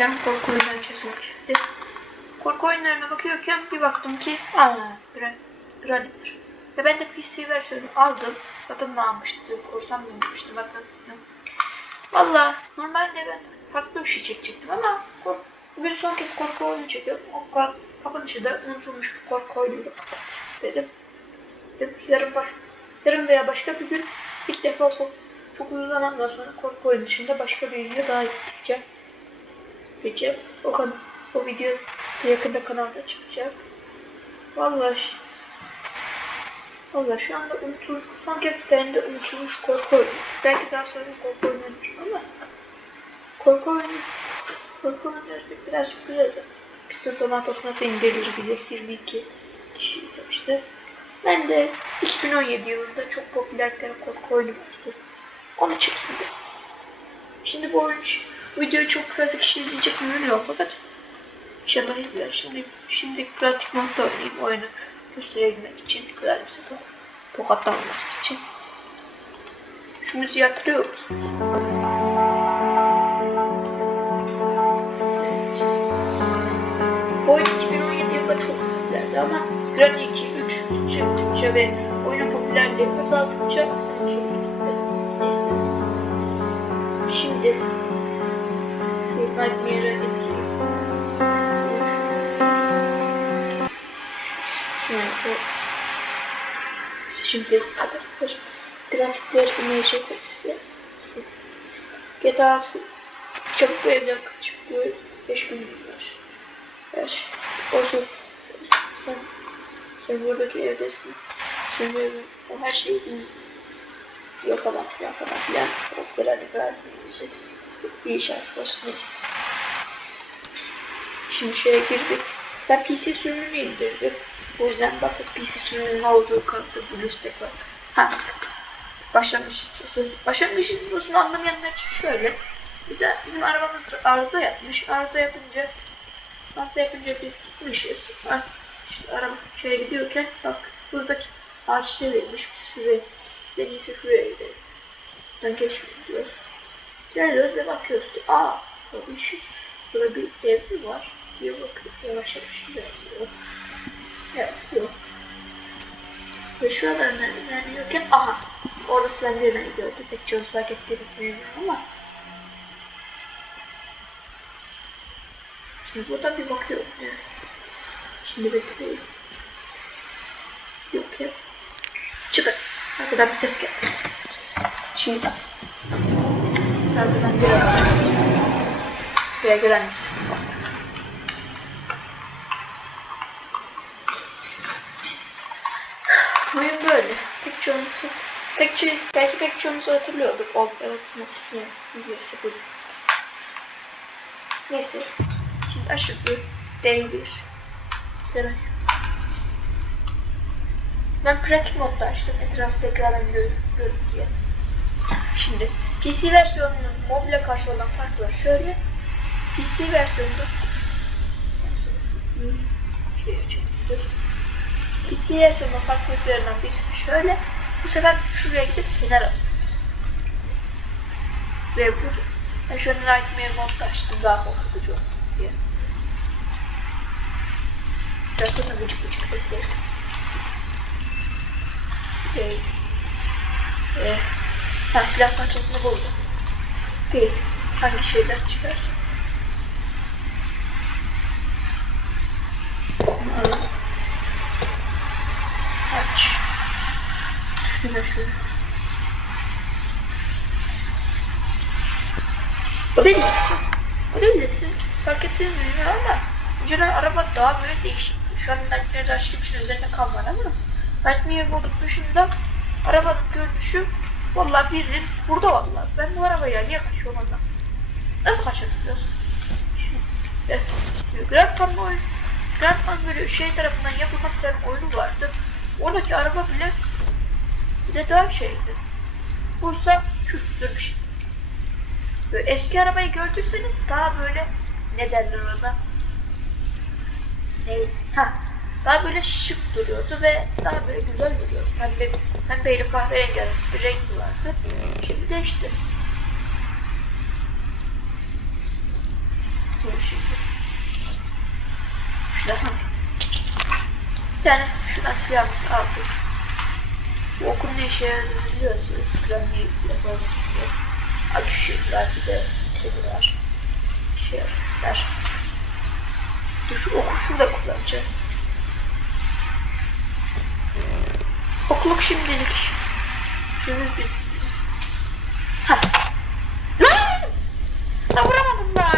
tane korku oyunu açasım geldi. Korku oyunlarına bakıyorken bir baktım ki aa Gran- Granimer. Ve ben de PC versiyonu aldım. Ne almıştım? Korsan mı indirmiştim hatırlamıyorum. Valla normalde ben farklı bir şey çekecektim ama kork bugün son kez korku oyunu çekiyorum. O ka- kapanışı da unutulmuş bir korku oyunuyla kapat dedim. Dedim yarın var. Yarın veya başka bir gün ilk defa korku çok uzun zamandan sonra korku oyunu dışında başka bir video daha yükleyeceğim. Yükleyeceğim. O, kan o video da yakında kanalda çıkacak. Vallahi Vallahi şu anda unutul son kez bir tane de unutulmuş korku oyunu. Belki daha sonra korku oyunu ama korku oyunu korku da birazcık güzel. Pistol Tomatos nasıl indirilir bilir 22 kişi izlemişti. Ben de 2017 yılında çok popüler bir korku oyunu vardı. Onu çekeyim. Şimdi bu oyun, videoyu çok fazla kişi izleyecek mi bilmiyorum fakat inşallah izler. Şimdi, şimdi pratik modda oynayayım oyunu gösterebilmek için. Güzel bir setup. Tokatlamaması için. Şu müziği hatırlıyor musun? Bu oyun 2017 yılında çok popülerdi ama Granny 2, 3 çıktıkça ve oyunun popülerliği azaldıkça sonra gitti. Neyse. Şimdi şu Nightmare'a getireyim. Şöyle bu. Şimdi arkadaşlar grafikler imece size. GTA çabuk bu evden kaçıp 5 gün var. Ver. Olsun. Sen, sen buradaki evdesin. Şimdi her şey. Yok falan filan falan filan. O kadar verdiğimiz iyi şanslar. Neyse. Şimdi şeye girdik. Ben PC sürümünü indirdim. O yüzden bakın PC sürümünün olduğu kalktı listek var. Ha. Başlangıç introsu. Başlangıç introsunu anlamayanlar için şöyle. Bize, bizim arabamız arıza yapmış. Arıza yapınca arıza yapınca biz gitmişiz. Ha, işte araba şeye gidiyorken bak buradaki ağaçları verilmiş. Biz şuraya. Biz en iyisi şuraya gidelim. Buradan geçmeyin diyoruz. Geliyoruz ve bakıyoruz ki aa bu işi burada bir ev mi var? Bir bakıyor yavaş yavaş ilerliyor. Evet yok. Ve şuradan ilerliyorken aha orada Slenderman'i gördük. Pek çoğunuz fark ettiğini bilmiyorum ama Şimdi burada bir bakıyorum yani. Şimdi bekliyorum. Yok ya. Çıtık. Arkadan bir ses geldi. Ses. Şimdi. Bir Buraya gelen misin? Oyun böyle. Pek çoğunuz pek ço belki pek çoğunuz hatırlıyordur. Old evet mutluluğu birisi bu. Neyse. Şimdi aşırı derin bir saray. Ben pratik modda açtım etrafı tekrardan gör, gör diye. Şimdi PC versiyonunun mobile karşı olan farkları şöyle. PC versiyonunda. Dur. PC versiyonunun farklılıklarından birisi şöyle. Bu sefer şuraya gidip fener alıyoruz. Ve bu ben an Nightmare modda açtım daha korkutucu olsun diye. Zaten gıcık gıcık sesler. Ee, e, ha, silah parçasını buldum. Değil. Hangi şeyler çıkar? Alalım. Aç. Şunu da şunu. O değil. O değil de siz fark ettiniz mi bilmiyorum ama önceden araba daha böyle değişik. Şu an Nightmare'da açtığım için üzerinde kan var ama Nightmare modun dışında arabanın görünüşü vallahi bildiğin burada vallahi. Ben bu arabayla niye kaçıyorum ondan? Nasıl kaçabiliyoruz? Evet. Grand Theft oyun Grand Theft böyle şey tarafından yapılmak bir oyunu vardı. Oradaki araba bile bir de daha şeydi. Buysa kültür bir şey. Böyle eski arabayı gördüyseniz daha böyle ne derler ona? Ne? Ha, daha böyle şık duruyordu ve daha böyle güzel duruyordu. Pembe, pembeyle kahverengi arası bir renk vardı. Şimdi değişti. olur şimdi. Şurada. Bir tane şuradan silahımızı aldık. Bu okun ne işe yaradığını biliyorsunuz. Granny yapalım. Aküşürler bir de teli var. İşe yarar. Dur şu oku şurada kullanacağım. Okluk şimdilik. Şöyle bir... Ha. Lan! Da vuramadım da.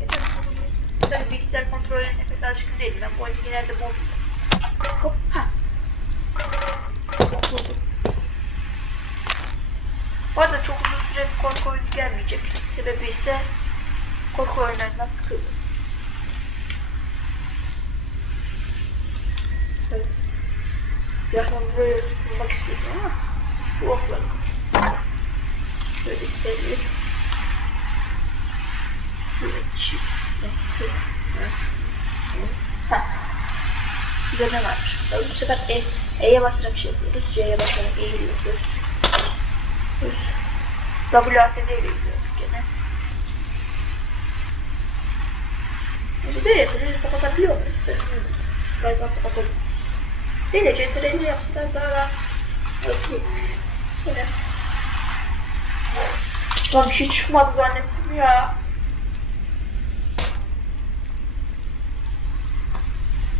E tabii, tabii bilgisayar kontrollerine pek alışkın değilim. Ben bu oyunu genelde mobilde. Hop ha. Buldum. Bu arada çok uzun süre bir korku oyunu gelmeyecek. Sebebi ise korku oyunlarından sıkıldım. Siyahla böyle vurmak istiyordum ama bu okla. Şöyle gidelim. Şöyle. Ha. Şurada ne varmış? Bu sefer E, E'ye basarak şey yapıyoruz. C'ye basarak eğiliyoruz. Düz. WASD ile gidiyoruz gene. Neyse böyle yapıyoruz. Kapatabiliyor muyuz? Galiba kapatabiliyoruz. Değil de CTRL yapsalar daha rahat. Böyle. Lan bir şey çıkmadı zannettim ya.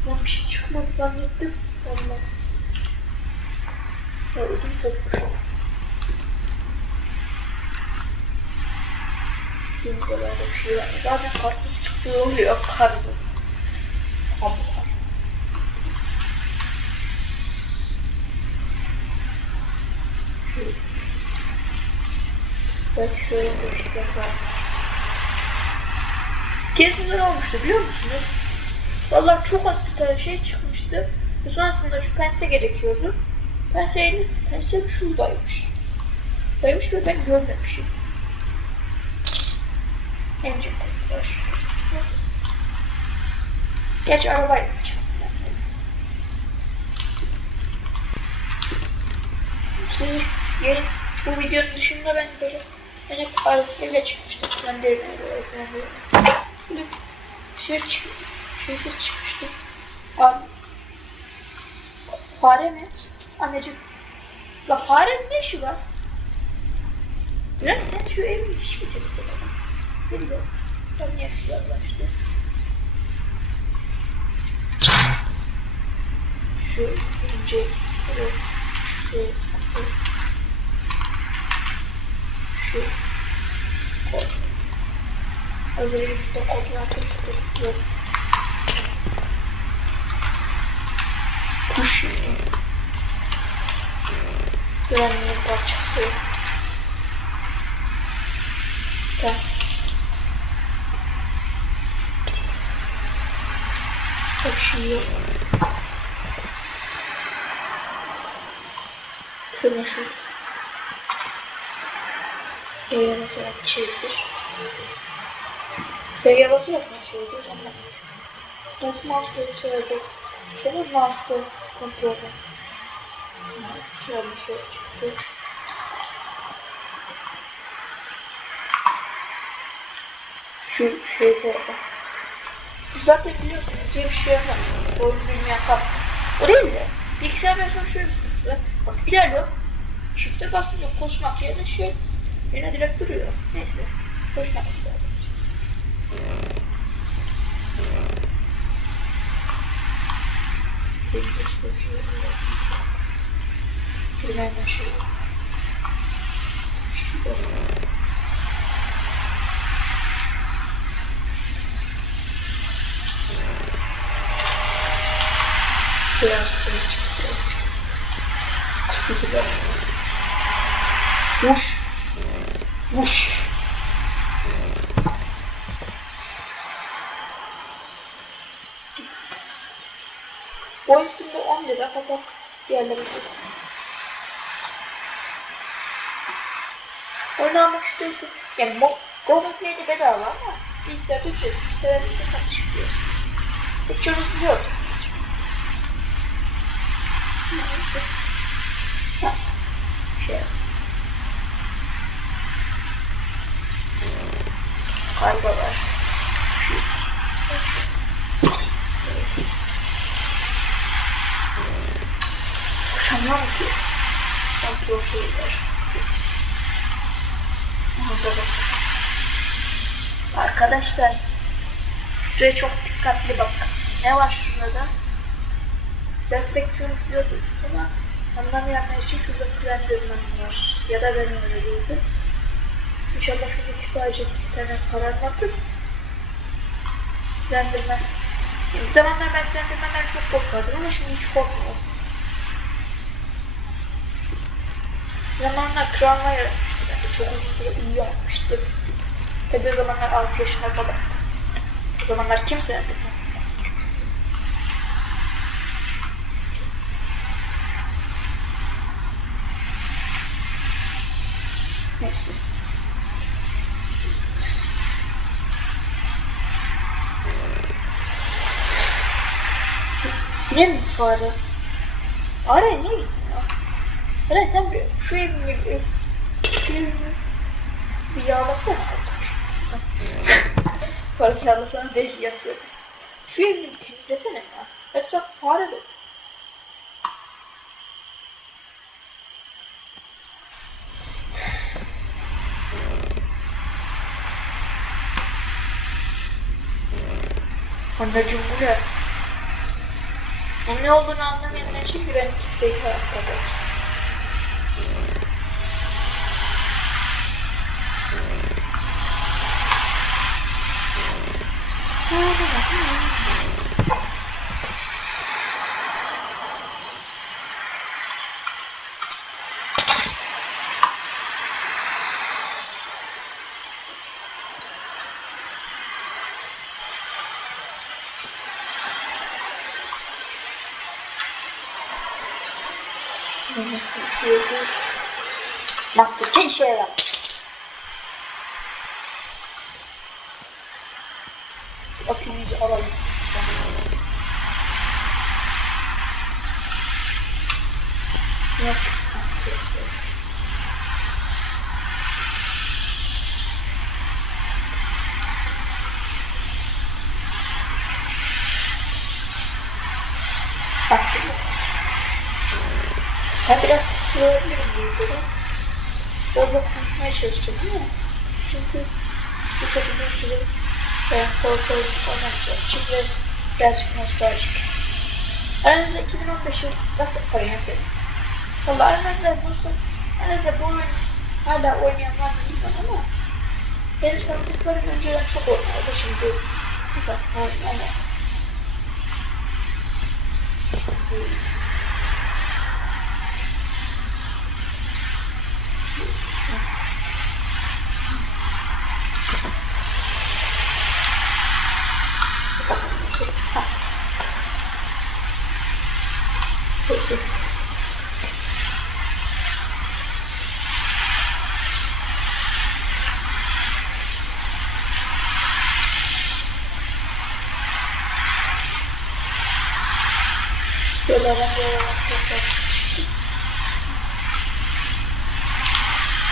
Lan bir şey çıkmadı zannettim. Vallahi. Ya ödüm kopmuş. Bingolarda bir şey var. Bazen karpuz çıktığı oluyor. Karpuz. Ama Ben şöyle bir şey. Keresinde ne olmuştu biliyor musunuz? Vallahi çok az bir tane şey çıkmıştı. Ve sonrasında şu pense gerekiyordu. Pense, pense şuradaymış. Daymış ve ben görmemişim. Engine kontrol. Geç arabayla Siz yarın bu videonun dışında ben böyle ar- evle çıkmıştım. Ben derin evle falan böyle. Böyle dışarı çık şeysiz çıkmıştım. Abi fare mi? Anneciğim. La farenin ne işi var? Lan sen şu evi hiç bitirmese bana. Seni de ben niye siyahlaştı? Şu ince böyle şu şu kod. Hazır elimizde koordinatör yok. Kuş yemi. Güvenliğin parçası. Gel. Çok şey yok. Şöyle şu. Şöyle mesela çevir. F'ye basarak mı çeviriyoruz ama. Nasıl mouse sebebi? Şöyle mouse kontrol edin. Şöyle bir şey çıktı. Şu şey arada. Siz zaten biliyorsunuz diye bir şey yapmam. Oyunu bilmeyen kap. O değil de bilgisayar versiyonu şöyle bir sıkıntısı. Bak ilerliyor. Shift'e basınca koşmak yerine şey yine direkt duruyor. Neyse. Ben de şöyle. Şurada. Biraz çıktı. Şurada. Muş. Muş. O üstünde 10 lira fakat diğerleri de. Oyunu almak istiyorsun. Yani Google Play'de bedava ama bilgisayarda ücretsiz. Severse satış yapıyorsun. Bütçeniz biliyordur. Şey. Kargo var. Koşamıyorum ki. Bak yol şeyler. Burada bak. Arkadaşlar. Şuraya çok dikkatli bak. Ne var şurada? Belki pek çoğunuz biliyordur ama anlamayanlar için şurada Slenderman var. Ya da ben öyle bildim. İnşallah şuradaki sadece bir tane kararmadır. Slenderman. Bir zamanlar ben Slenderman'dan çok korkardım ama şimdi hiç korkmuyorum. Zamanlar travma yaratmıştı bende. Çok uzun süre uyuyamamıştım. Tabii o zamanlar 6 yaşında falan. O zamanlar kim Slenderman? Neyse. Ne mi fare? Fare ne? Fare sen bir şu evimi bir şu evimi bir yağlasana artık. Fare yağlasana değil yasıyor. Şu evimi temizlesene ya. Etraf fare dolu. Anneciğim bu ne? Bunun ne olduğunu anlamayanlar için güvenlikteki hayatta var. Master Ken işe. Şu akümüzü alalım. Yok. Bak şimdi. Ben biraz söyleyebilirim videoda. Orada konuşmaya çalışacağım mi? Çünkü bu çok uzun süre ben korkuyorum olmayacak. Şimdi birazcık nostaljik. Aranızda 2015 yıl nasıl arayın seni? Valla aranızda dostum, aranızda bu oyun hala oynayan var mı bilmiyorum ama benim sandıklarım önceden çok oynardı şimdi esas oynamıyor. Şöyle ben böyle yapacağım.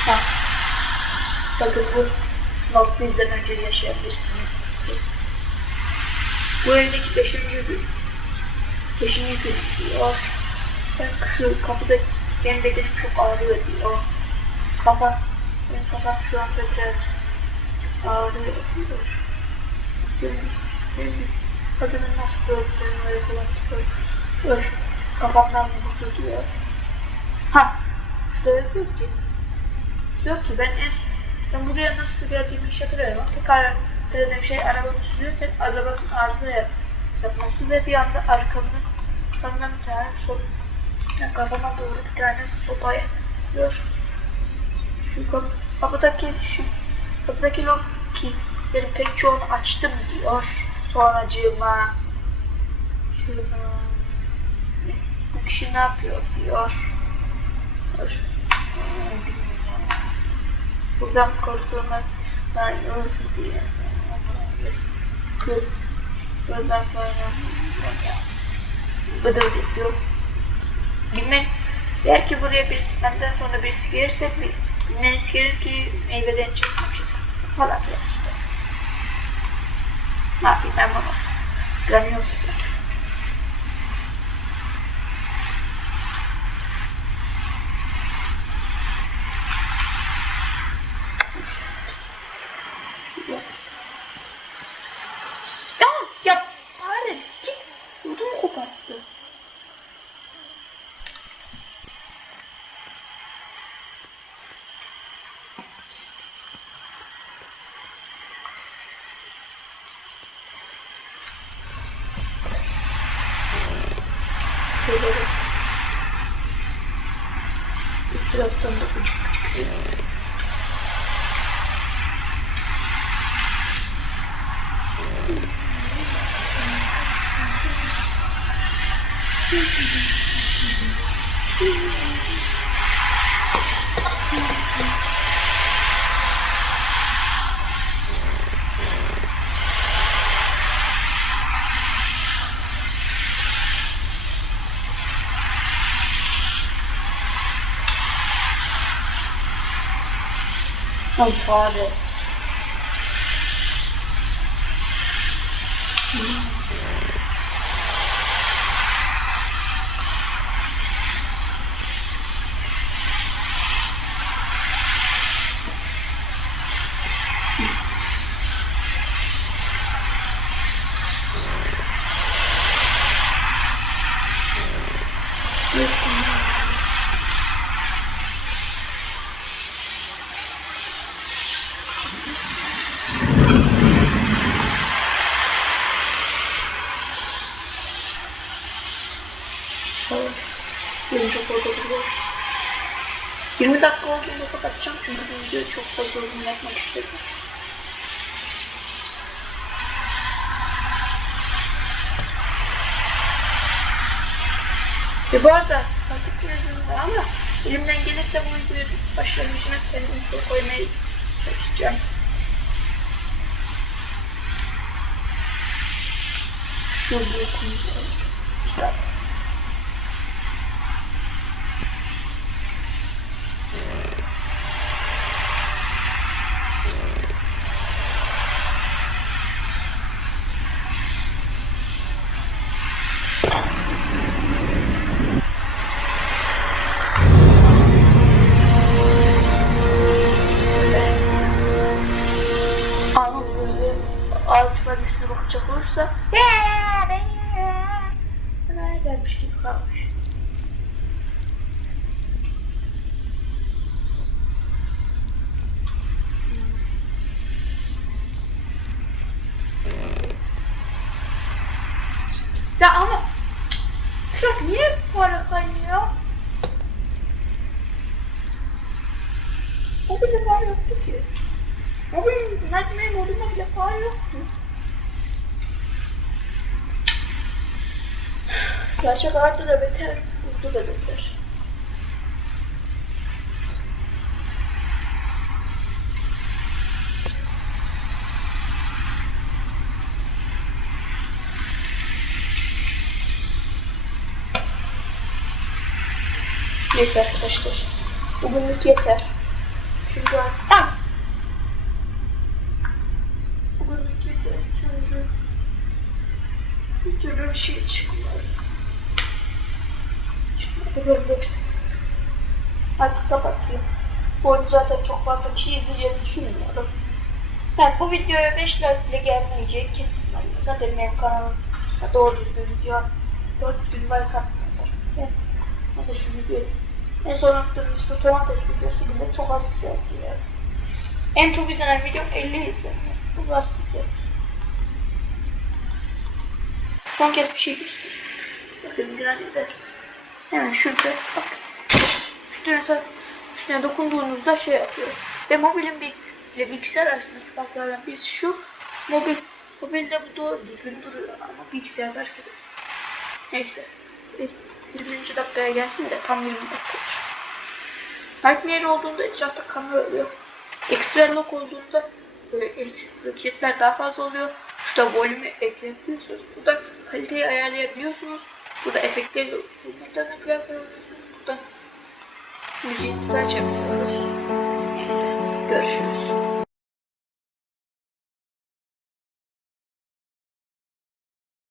Ha. Bakın bu not bizden önce yaşayabilirsiniz. Bu evdeki beşinci gün. Beşinci gün diyor. Ben şu kapıda benim bedenim çok ağrıyor diyor. Kafam, benim kafam şu anda biraz ağrıyor diyor. Benim, benim kadının nasıl gördüğünü öyle falan diyor. Kafamdan vurdu diyor. Ha, şurada yazıyor ki. Diyor ki ben en ben buraya nasıl geldiğimi hiç hatırlamıyorum. Tekrar hatırladığım şey arabamı sürüyorken arabanın arıza yap- yapması ve bir anda arkamdan arkamdan bir tane sol yani kafama doğru bir tane sopa yapıyor. Şu kap kapıdaki şu kapıdaki lokilerin pek çoğunu açtım diyor. Sonracığıma şuna bu kişi ne yapıyor diyor. Dur. Buradan kurtulmak ben yol diye. Buradan faydalanmak. Bıdır diyor. Bilmen, eğer ki buraya birisi benden sonra birisi gelirse bil- bilmeniz gerekir ki meyveden çıksın bir şey falan filan işte. Ne yapayım ben bunu? Görmüyorsun zaten. Ya, ya fare git. Ödümü koparttı. Böyle bir taraftan da uçuk uçuk ses. Lan fare. Tamam. Beni korkutuyor. 20 dakika olduğunda kapatacağım çünkü bu videoyu çok fazla uzun yapmak istedim. Ve bu arada fark etmediniz mi ama elimden gelirse bu videoyu başlangıcına kendi intro koymayı çalışacağım. Şu konusu kitap. Ya ama Şurası niye fare kaynıyor? O bile fare yoktu ki. O benim Nightmare modunda bile fare yoktu. Gerçek hayatta da beter, burada da beter. Neyse arkadaşlar. Bugünlük yeter. Çünkü artık... Ah! Bugünlük yeter çünkü... Bir türlü bir şey çıkmıyor. Çıkmadı böyle. Artık kapatayım. Bu oyunu zaten çok fazla kişi izleyeceğini düşünmüyorum. Yani bu videoya 5 like bile gelmeyeceği kesin. Zaten benim kanalım doğru düzgün video, doğru düzgün like atmıyorlar. Yani ya şu video. En son attığım işte domates videosu bile çok az izlendi yani. En çok izlenen video 50 izleniyor. Bu az izleniyor. Son kez bir şey göstereyim. Bakın granide. Hemen şurada bak. Üstüne, üstüne dokunduğunuzda şey yapıyor. Ve mobilin bir ile bilgisayar arasındaki farklardan birisi şu. Mobil, mobilde bu doğru düzgün duruyor ama bilgisayar hareket ediyor. Neyse. Bir, 20. dakikaya gelsin de tam 20 dakika olacak. Nightmare olduğunda etrafta kamera oluyor. Extra lock olduğunda böyle kilitler daha fazla oluyor. Şurada volümü ekleyebiliyorsunuz. Burada kaliteyi ayarlayabiliyorsunuz. Burada efektleri de bulmaktan yapabiliyorsunuz. Burada müziğimizi açabiliyoruz. Neyse görüşürüz.